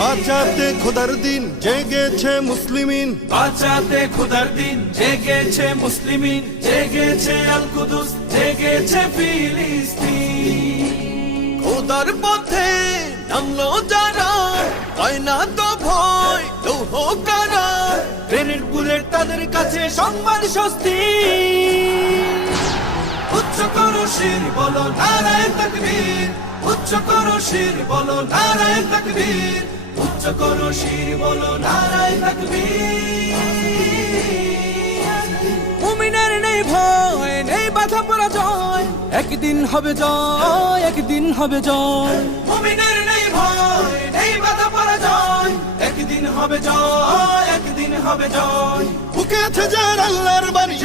বাঁচাতে খোদার দিন জেগেছে মুসলিমিন, বাঁচাতে খোদার দিন জেগেছে মুসলিমিন, জেগেছে আল কুদুস, জেগেছে ফিলিস্তিন। খোদার পথে নামলো যারা, হয় না তো ভয় লৌহ কারা, ট্রেনের বুলেট তাদের কাছে সম্মান স্বস্তি। উচ্চ করো শির বলো নারায়ে তাকবীর, উচ্চ করো শির বলো নারায়ে তাকবীর, উচ্চ করো শির বলো নারায়ে তাকবীর। মুমিনের নেই ভয়, নেই বাধা পরাজয়, একদিন হবে জয়, একদিন হবে জয়। মুমিনের নেই ভয়, নেই বাধা পরাজয়, একদিন হবে জয়, একদিন হবে জয়। বুকে আছে যার আল্লাহর বাণী